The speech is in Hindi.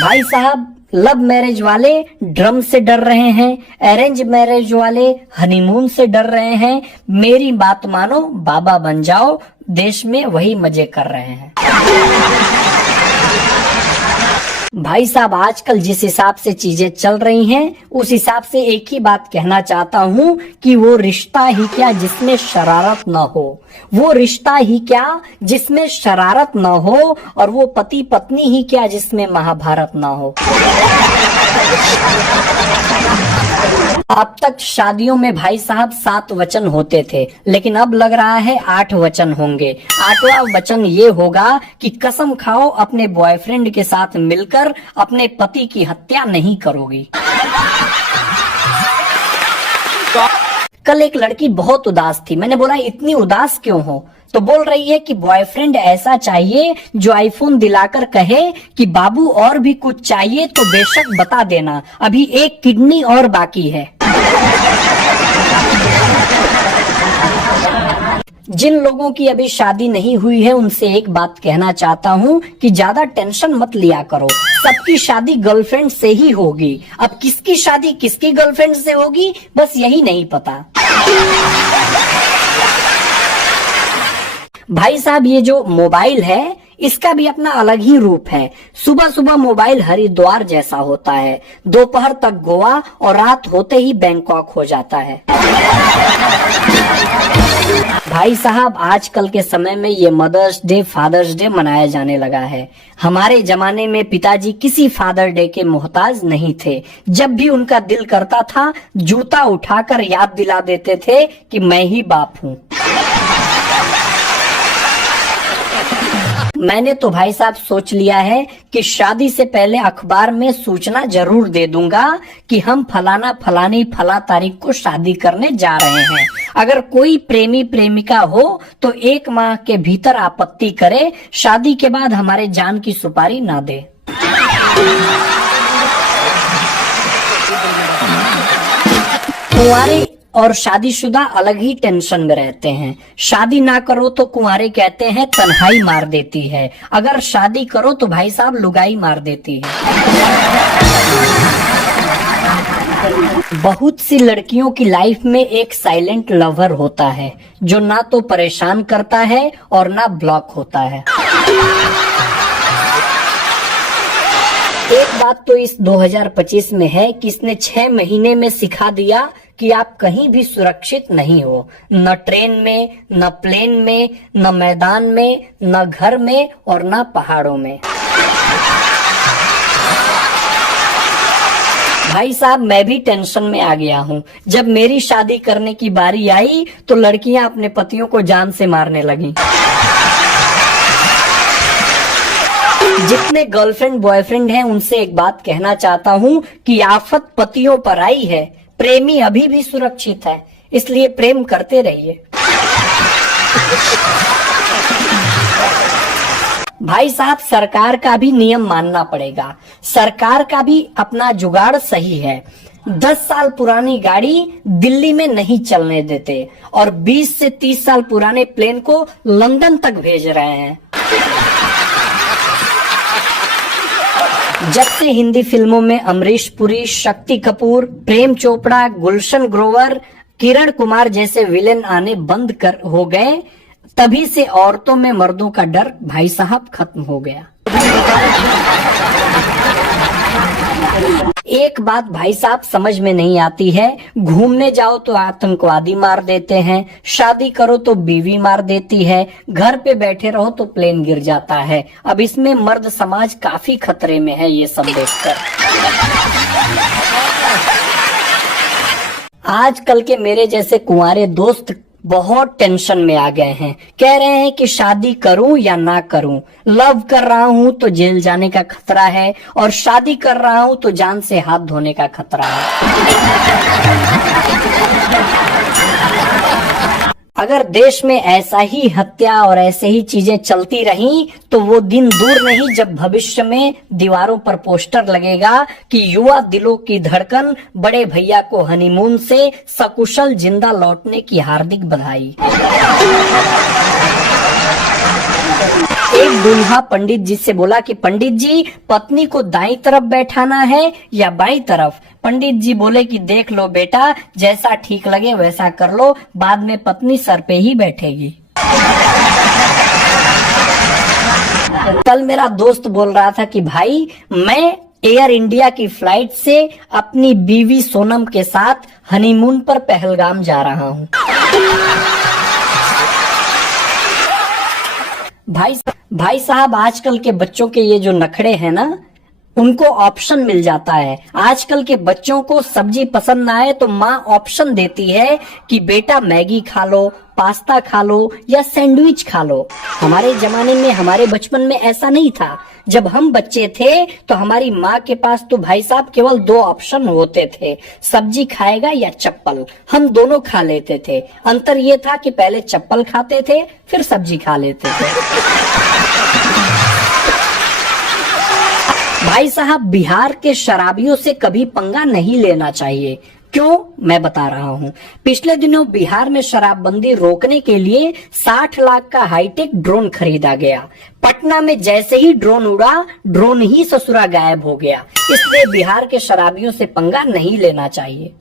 भाई साहब, लव मैरिज वाले ड्रम से डर रहे हैं, अरेंज मैरिज वाले हनीमून से डर रहे हैं। मेरी बात मानो, बाबा बन जाओ, देश में वही मजे कर रहे हैं। भाई साहब, आजकल जिस हिसाब से चीजें चल रही हैं, उस हिसाब से एक ही बात कहना चाहता हूँ कि वो रिश्ता ही क्या जिसमें शरारत न हो, वो रिश्ता ही क्या जिसमें शरारत न हो, और वो पति पत्नी ही क्या जिसमें महाभारत न हो। अब तक शादियों में भाई साहब 7 वचन होते थे, लेकिन अब लग रहा है 8 वचन होंगे। 8वां वचन ये होगा कि कसम खाओ अपने बॉयफ्रेंड के साथ मिलकर अपने पति की हत्या नहीं करोगी। कल एक लड़की बहुत उदास थी। मैंने बोला इतनी उदास क्यों हो? तो बोल रही है कि बॉयफ्रेंड ऐसा चाहिए जो आईफोन दिलाकर कहे कि बाबू और भी कुछ चाहिए तो बेशक बता देना, अभी एक किडनी और बाकी है। जिन लोगों की अभी शादी नहीं हुई है उनसे एक बात कहना चाहता हूँ कि ज्यादा टेंशन मत लिया करो, सबकी शादी गर्लफ्रेंड से ही होगी। अब किसकी शादी किसकी गर्लफ्रेंड से होगी बस यही नहीं पता। भाई साहब, ये जो मोबाइल है इसका भी अपना अलग ही रूप है। सुबह सुबह मोबाइल हरिद्वार जैसा होता है, दोपहर तक गोवा और रात होते ही बैंकॉक हो जाता है। भाई साहब, आजकल के समय में ये मदर्स डे फादर्स डे मनाया जाने लगा है। हमारे जमाने में पिताजी किसी फादर डे के मोहताज नहीं थे। जब भी उनका दिल करता था जूता उठाकर याद दिला देते थे कि मैं ही बाप हूँ। मैंने तो भाई साहब सोच लिया है कि शादी से पहले अखबार में सूचना जरूर दे दूंगा कि हम फलाना फलानी फला तारीख को शादी करने जा रहे हैं। अगर कोई प्रेमी प्रेमिका हो तो 1 माह के भीतर आपत्ति करे, शादी के बाद हमारे जान की सुपारी ना दे। कुंवारे और शादीशुदा अलग ही टेंशन में रहते हैं। शादी ना करो तो कुंवारे कहते हैं तन्हाई मार देती है, अगर शादी करो तो भाई साहब लुगाई मार देती है। बहुत सी लड़कियों की लाइफ में एक साइलेंट लवर होता है जो ना तो परेशान करता है और ना ब्लॉक होता है। एक बात तो इस 2025 में है कि इसने 6 महीने में सिखा दिया कि आप कहीं भी सुरक्षित नहीं हो, न ट्रेन में, न प्लेन में, न मैदान में, न घर में और न पहाड़ों में। भाई साहब, मैं भी टेंशन में आ गया हूँ। जब मेरी शादी करने की बारी आई तो लड़कियां अपने पतियों को जान से मारने लगी। जितने गर्लफ्रेंड बॉयफ्रेंड हैं उनसे एक बात कहना चाहता हूँ कि आफत पतियों पर आई है, प्रेमी अभी भी सुरक्षित है, इसलिए प्रेम करते रहिए। भाई साहब, सरकार का भी नियम मानना पड़ेगा। सरकार का भी अपना जुगाड़ सही है। 10 साल पुरानी गाड़ी दिल्ली में नहीं चलने देते और 20 से 30 साल पुराने प्लेन को लंदन तक भेज रहे हैं। जब से हिंदी फिल्मों में अमरीश पुरी, शक्ति कपूर, प्रेम चोपड़ा, गुलशन ग्रोवर, किरण कुमार जैसे विलेन आने बंद हो गए, तभी से औरतों में मर्दों का डर भाई साहब खत्म हो गया। एक बात भाई साहब समझ में नहीं आती है, घूमने जाओ तो आतंकवादी मार देते हैं, शादी करो तो बीवी मार देती है, घर पे बैठे रहो तो प्लेन गिर जाता है। अब इसमें मर्द समाज काफी खतरे में है ये सब देखकर। आजकल के मेरे जैसे कुंवारे दोस्त बहुत टेंशन में आ गए हैं। कह रहे हैं कि शादी करूं या ना करूं, लव कर रहा हूं तो जेल जाने का खतरा है और शादी कर रहा हूं तो जान से हाथ धोने का खतरा है। अगर देश में ऐसा ही हत्या और ऐसे ही चीजें चलती रहीं तो वो दिन दूर नहीं जब भविष्य में दीवारों पर पोस्टर लगेगा कि युवा दिलों की धड़कन बड़े भैया को हनीमून से सकुशल जिंदा लौटने की हार्दिक बधाई। एक दूल्हा पंडित जी से बोला कि पंडित जी, पत्नी को दाईं तरफ बैठाना है या बाईं तरफ? पंडित जी बोले कि देख लो बेटा, जैसा ठीक लगे वैसा कर लो, बाद में पत्नी सर पे ही बैठेगी। कल मेरा दोस्त बोल रहा था कि भाई, मैं एयर इंडिया की फ्लाइट से अपनी बीवी सोनम के साथ हनीमून पर पहलगाम जा रहा हूँ। भाई साहब, आजकल के बच्चों के ये जो नखड़े हैं ना, उनको ऑप्शन मिल जाता है। आजकल के बच्चों को सब्जी पसंद ना आए तो माँ ऑप्शन देती है कि बेटा मैगी खा लो, पास्ता खा लो या सैंडविच खा लो। हमारे जमाने में, हमारे बचपन में ऐसा नहीं था। जब हम बच्चे थे तो हमारी माँ के पास तो भाई साहब केवल 2 ऑप्शन होते थे, सब्जी खाएगा या चप्पल। हम दोनों खा लेते थे। अंतर ये था कि पहले चप्पल खाते थे, फिर सब्जी खा लेते थे। भाई साहब, बिहार के शराबियों से कभी पंगा नहीं लेना चाहिए। क्यों, मैं बता रहा हूँ। पिछले दिनों बिहार में शराबबंदी रोकने के लिए 60 लाख का हाईटेक ड्रोन खरीदा गया। पटना में जैसे ही ड्रोन उड़ा, ड्रोन ही ससुरा गायब हो गया। इसलिए बिहार के शराबियों से पंगा नहीं लेना चाहिए।